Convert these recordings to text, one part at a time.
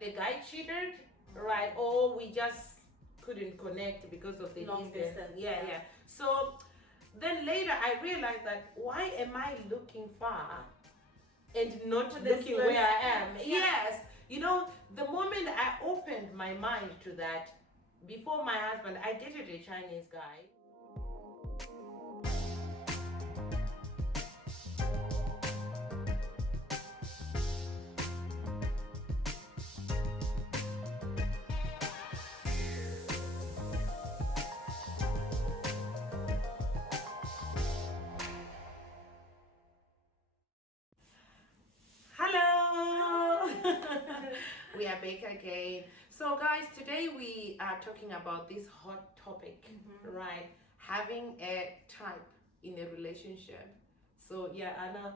The guy cheated, right? Or we just couldn't connect because of the Long distance. Yeah. So then later I realized that why am I looking far and not looking where I am? Yes. You know, the moment I opened my mind to that, before my husband, I dated a Chinese guy. Hello. We are back again. So guys, today we are talking about this hot topic, right? Having a type in a relationship. So yeah, Anna,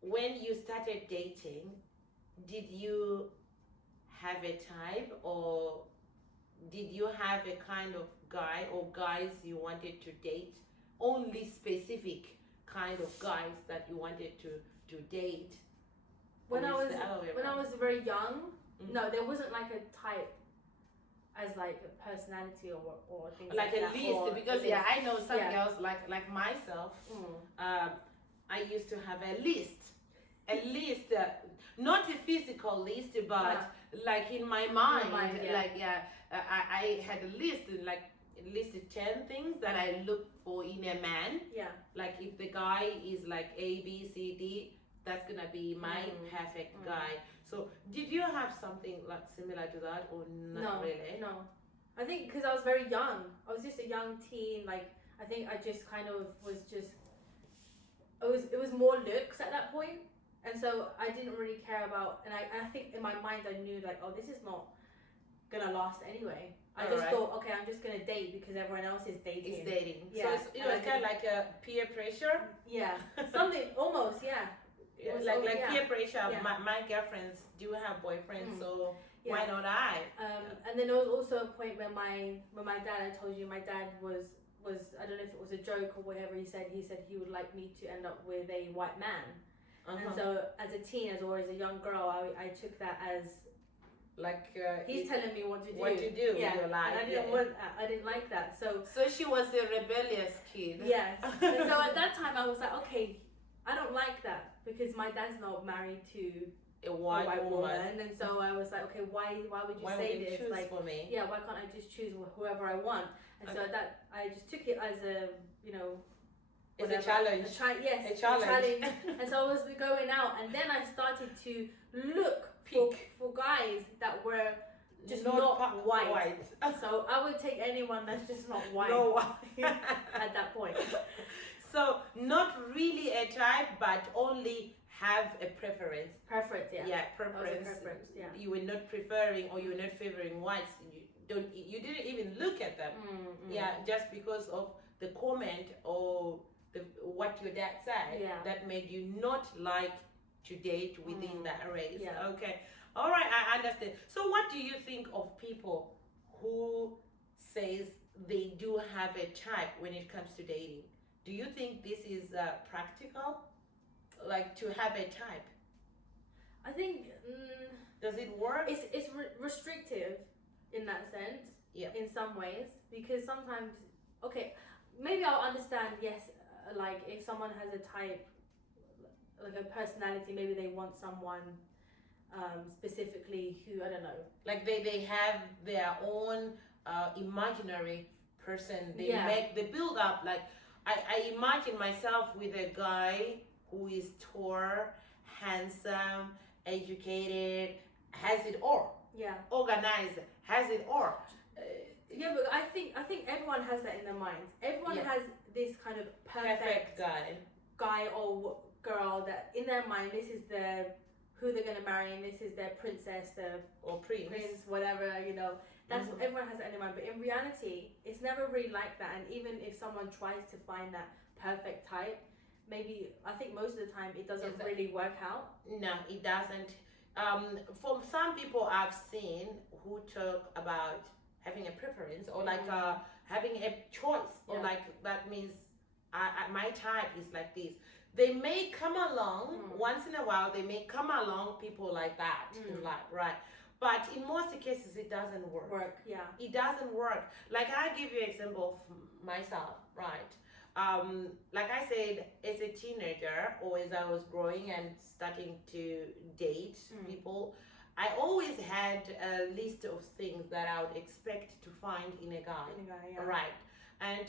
when you started dating, did you have a type, or did you have a kind of guy or guys you wanted to date? Only specific kind of guys that you wanted to date? When I was very young, no, there wasn't like a type as like a personality or things like a that. list, because I know some girls like myself. I used to have a list, not a physical list, but like in my mind, I had a list, like listed 10 things that I look for in a man. Yeah. Like if the guy is like A, B, C, D, that's gonna be my perfect guy. So did you have something like similar to that, or not really? No. I think because I was very young. I was just a young teen. Like I think I just kind of was just. It was more looks at that point, and so I didn't really care about. And I think in my mind I knew like, oh, this is not gonna last anyway. I just thought, okay, I'm just gonna date because everyone else is dating. It's dating. Yeah. So it was kind of like a peer pressure. Yeah. Something almost. Yeah. It was like peer pressure. Yeah. My girlfriends do have boyfriends, so why not I? And then there was also a point when my dad, I told you, my dad was I don't know if it was a joke or whatever. He said he would like me to end up with a white man, and so as a teen, or as a young girl, I took that as like he's telling me what to do. What to do with your life. And I didn't like that. So she was a rebellious kid. Yes. And so at that time I was like, okay, I don't like that because my dad's not married to a white woman. And so I was like, okay, why would you say this? Choose like for me? Yeah, why can't I just choose whoever I want? And so that I just took it as a it's a challenge. A challenge. And so I was going out, and then I started to look for guys that were just not white. So I would take anyone that's just not white. No white. At that point. So not really a type, but only have a preference. Preference, yeah. Yeah, preference. Yeah. You were not preferring, or you were not favoring whites. You didn't even look at them. Yeah, just because of the comment or what your dad said, that made you not like to date within that race. Yeah. Okay. All right, I understand. So what do you think of people who says they do have a type when it comes to dating? Do you think this is practical, like to have a type? I think does it work? It's restrictive in that sense. Yeah. In some ways, because sometimes, okay, maybe I'll understand. Yes, like if someone has a type, like a personality, maybe they want someone specifically who, I don't know, like they have their own imaginary person. They build up like. I imagine myself with a guy who is tall, handsome, educated, has it all. Yeah. Organized, has it all. Yeah, but I think everyone has that in their minds. Everyone has this kind of perfect guy or girl that in their mind, this is who they're gonna marry, and this is their princess, or prince, whatever, That's what everyone has that in their mind. But in reality, it's never really like that. And even if someone tries to find that perfect type, maybe I think most of the time it doesn't really work out. No, it doesn't. For some people I've seen who talk about having a preference, or like having a choice, or like that means my type is like this. They may come along once in a while. They may come along people like that in life, right? But in most cases, it doesn't work. Yeah. It doesn't work. Like I give you an example of myself, right? Like I said, as a teenager or as I was growing and starting to date people, I always had a list of things that I would expect to find in a guy, yeah. right? And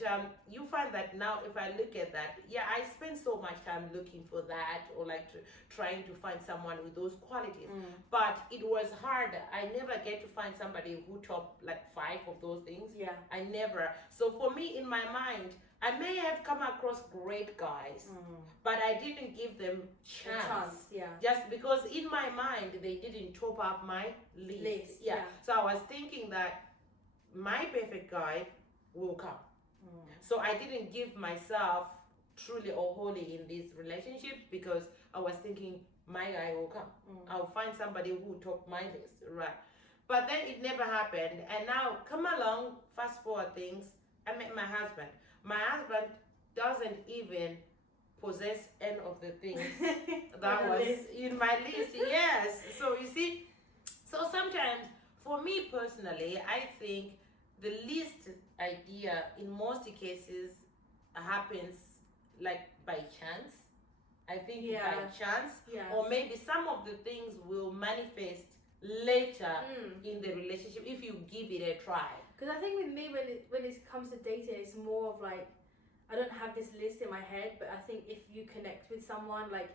you find that now, if I look at that, yeah, I spend so much time looking for that, or like trying to find someone with those qualities. But it was hard. I never get to find somebody who top like 5 of those things. Yeah. I never. So for me, in my mind, I may have come across great guys, but I didn't give them chance. Yeah. Just because in my mind they didn't top up my list. Yeah. So I was thinking that my perfect guy will come. So I didn't give myself truly or wholly in these relationships because I was thinking my guy will come. I'll find somebody who will top my list, right? But then it never happened. And now come along, fast forward things, I met my husband. My husband doesn't even possess any of the things that was in my list. Yes. So you see, so sometimes for me personally, I think the least idea in most cases happens like by chance. I think by chance, or maybe some of the things will manifest later in the relationship if you give it a try. Because I think with me, when it comes to dating, it's more of like, I don't have this list in my head, but I think if you connect with someone, like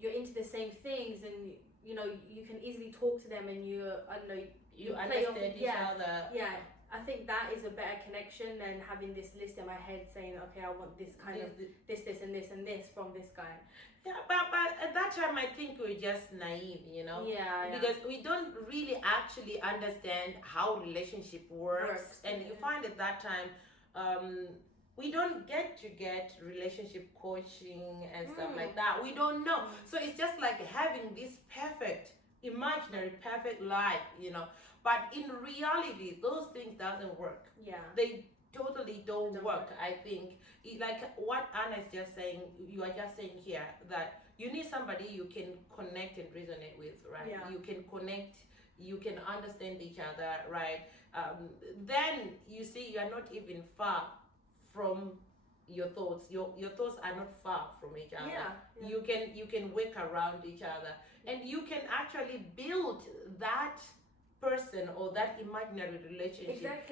you're into the same things, and you know you can easily talk to them, and you understand each other. Yeah. I think that is a better connection than having this list in my head saying, okay, I want this kind of this and this and this from this guy. Yeah, but at that time I think we're just naive, you know? Yeah. Because we don't really actually understand how relationship works. And you find at that time, we don't get relationship coaching and stuff like that. We don't know. So it's just like having this imaginary perfect life, you know. But in reality, those things doesn't work. Yeah. They totally don't work. I think, like what Anna is just saying, you are just saying here, that you need somebody you can connect and resonate with, right? Yeah. You can connect, you can understand each other, right? Then you see you are not even far from your thoughts. Your thoughts are not far from each other. Yeah. You can work around each other, and you can actually build that person or that imaginary relationship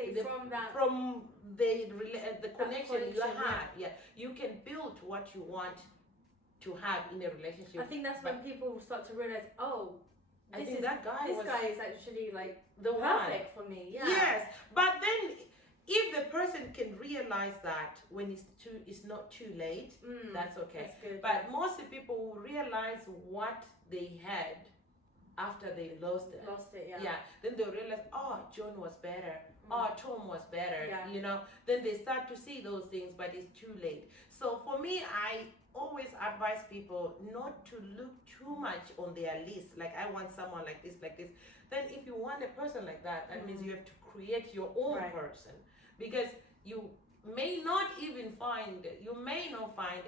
from the connection you have. You can build what you want to have in a relationship. I think that's when people start to realize, this guy is actually like the perfect one for me. Yes, but then if the person can realize that when it's not too late, that's okay. That's good, but most people will realize what they had after they lost it. Then they'll realize, John was better, Tom was better, you know. Then they start to see those things, but it's too late. So for me, I always advise people not to look too much on their list, like I want someone like this. Then if you want a person like that, that means you have to create your own person, because you may not find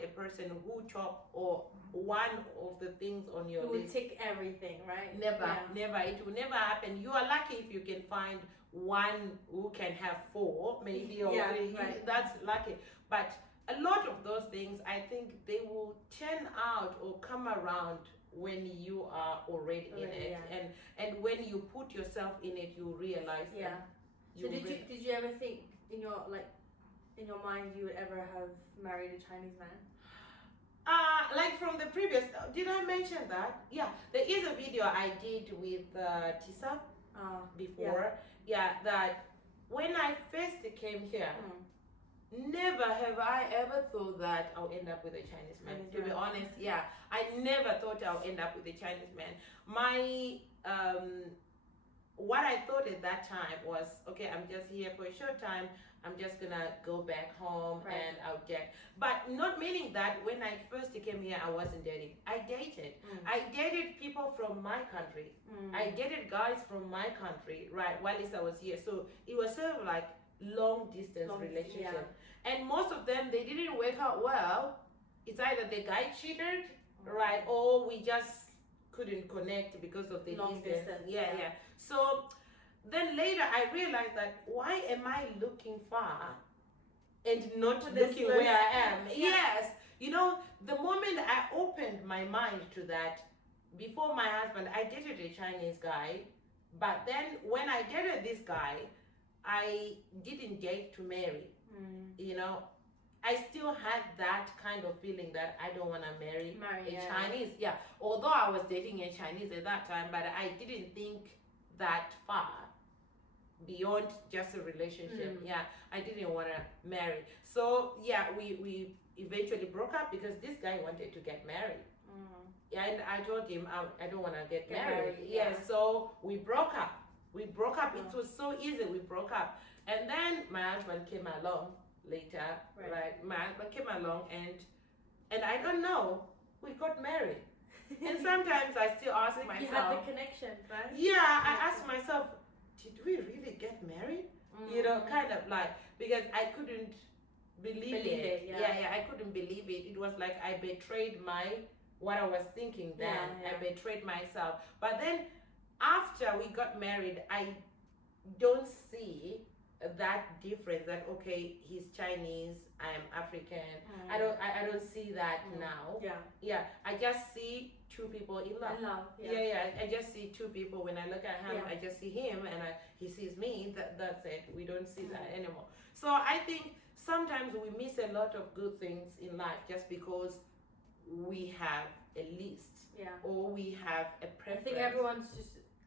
a person who top or one of the things on your list. Who will tick everything, right? Never. It will never happen. You are lucky if you can find one who can have 4, maybe, or 3. That's lucky. But a lot of those things, I think they will turn out or come around when you are already in it, and when you put yourself in it, you realize that. So did you ever think in your mind you would ever have married a Chinese man? Like from the previous, did I mention that? Yeah, there is a video I did with Tisa before. That when I first came here, never have I ever thought that I'll end up with a Chinese man. To be honest, I never thought I'll end up with a Chinese man. My what I thought at that time was, okay, I'm just here for a short time. I'm just gonna go back home and I'll date. But not meaning that when I first came here, I wasn't dating. I dated. I dated people from my country. I dated guys from my country, right, while I was here. So it was sort of like long distance relationship. And most of them, they didn't work out well. it's either the guy cheated, right, or we just couldn't connect because of the Long distance, Yeah. yeah. So then later I realized that why am I looking far and not With this looking look. where I am? Yeah. Yes. You know, the moment I opened my mind to that, before my husband, I dated a Chinese guy, but then when I dated this guy, I didn't date to marry. You know, I still had that kind of feeling that I don't want to marry a yeah. Chinese. Yeah, although I was dating a Chinese at that time, but I didn't think that far beyond just a relationship. Yeah, I didn't want to marry. So yeah, we eventually broke up because this guy wanted to get married. Yeah, and I told him I don't want to get married. Yeah. So we broke up. It was so easy. We broke up, and then my husband came along later. Right. My husband came along, and I don't know. We got married, and sometimes I still ask myself. You had the connection, right? Yeah, I ask myself, did we really get married? You know, kind of like, because I couldn't believe it. Yeah, I couldn't believe it. It was like I betrayed what I was thinking then. I betrayed myself. But then after we got married, I don't see that difference that okay, he's Chinese, I'm African. I don't see that now. Yeah, I just see two people in love. I just see two people. When I look at him, I just see him, and he sees me. That's it. We don't see that anymore. So I think sometimes we miss a lot of good things in life just because we have a list, or we have a preference. I think everyone's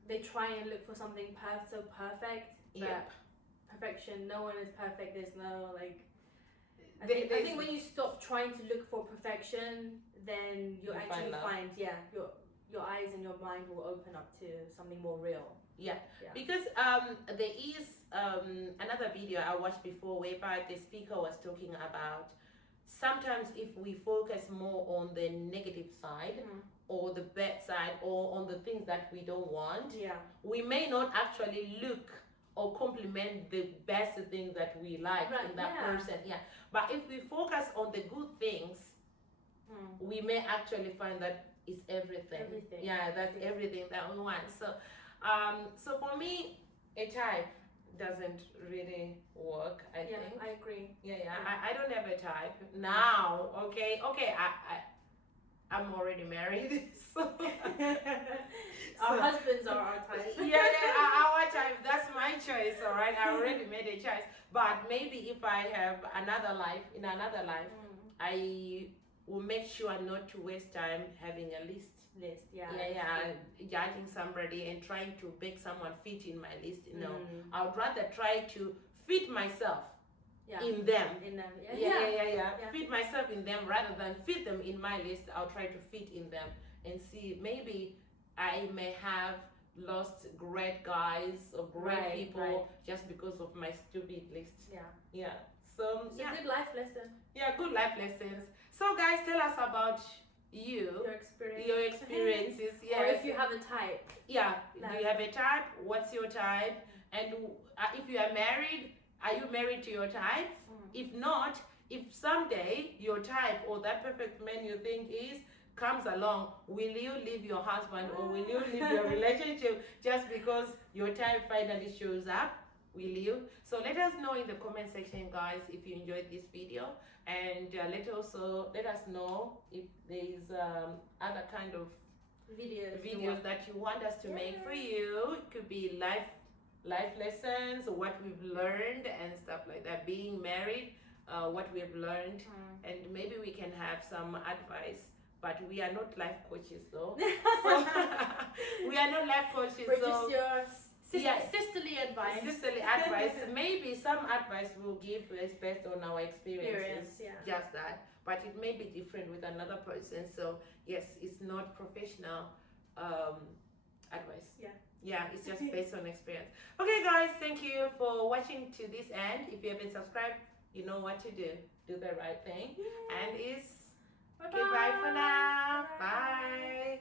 they try and look for something so perfect. Yep. Perfection. No one is perfect. There's no like. I think when you stop trying to look for perfection, then you actually find your eyes and your mind will open up to something more real. Yeah. Because there is another video I watched before whereby the speaker was talking about sometimes if we focus more on the negative side or the bad side or on the things that we don't want, we may not actually look or compliment the best things that we like in that person. But if we focus on the good things, we may actually find that it's everything. Yeah, that's everything that we want. So so for me, a type doesn't really work, I think. I agree. I don't have a type now. Okay, I'm already married, so our husbands are our type. Our type. That's my choice. All right, I already made a choice. But maybe if I have another life, I will make sure not to waste time having a list. Judging somebody and trying to make someone fit in my list. I would rather try to fit myself in them. Fit myself in them rather than fit them in my list. I'll try to fit in them and see, maybe I may have lost great guys or great people just because of my stupid list. So it's a good life lesson. Good life lessons. So guys, tell us about your experiences. Or if you have a type. Do you have a type? What's your type? And if you are married, are you married to your type? If not, if someday your type or that perfect man you think comes along, will you leave your husband or will you leave your relationship just because your type finally shows up? Will you? So let us know in the comment section, guys, if you enjoyed this video, and let us know if there is other kind of videos that you want us to make for you. It could be life lessons, what we've learned and stuff like that. Being married, what we've learned, and maybe we can have some advice. But we are not life coaches, though. So, we are not life coaches. We're just your sisterly advice. Maybe some advice we'll give is based on our experiences. Just that. But it may be different with another person. So yes, it's not professional advice. It's just based on experience. Okay, guys, thank you for watching to this end. If you haven't subscribed, you know what to do. Do the right thing. And it's goodbye for now. Bye.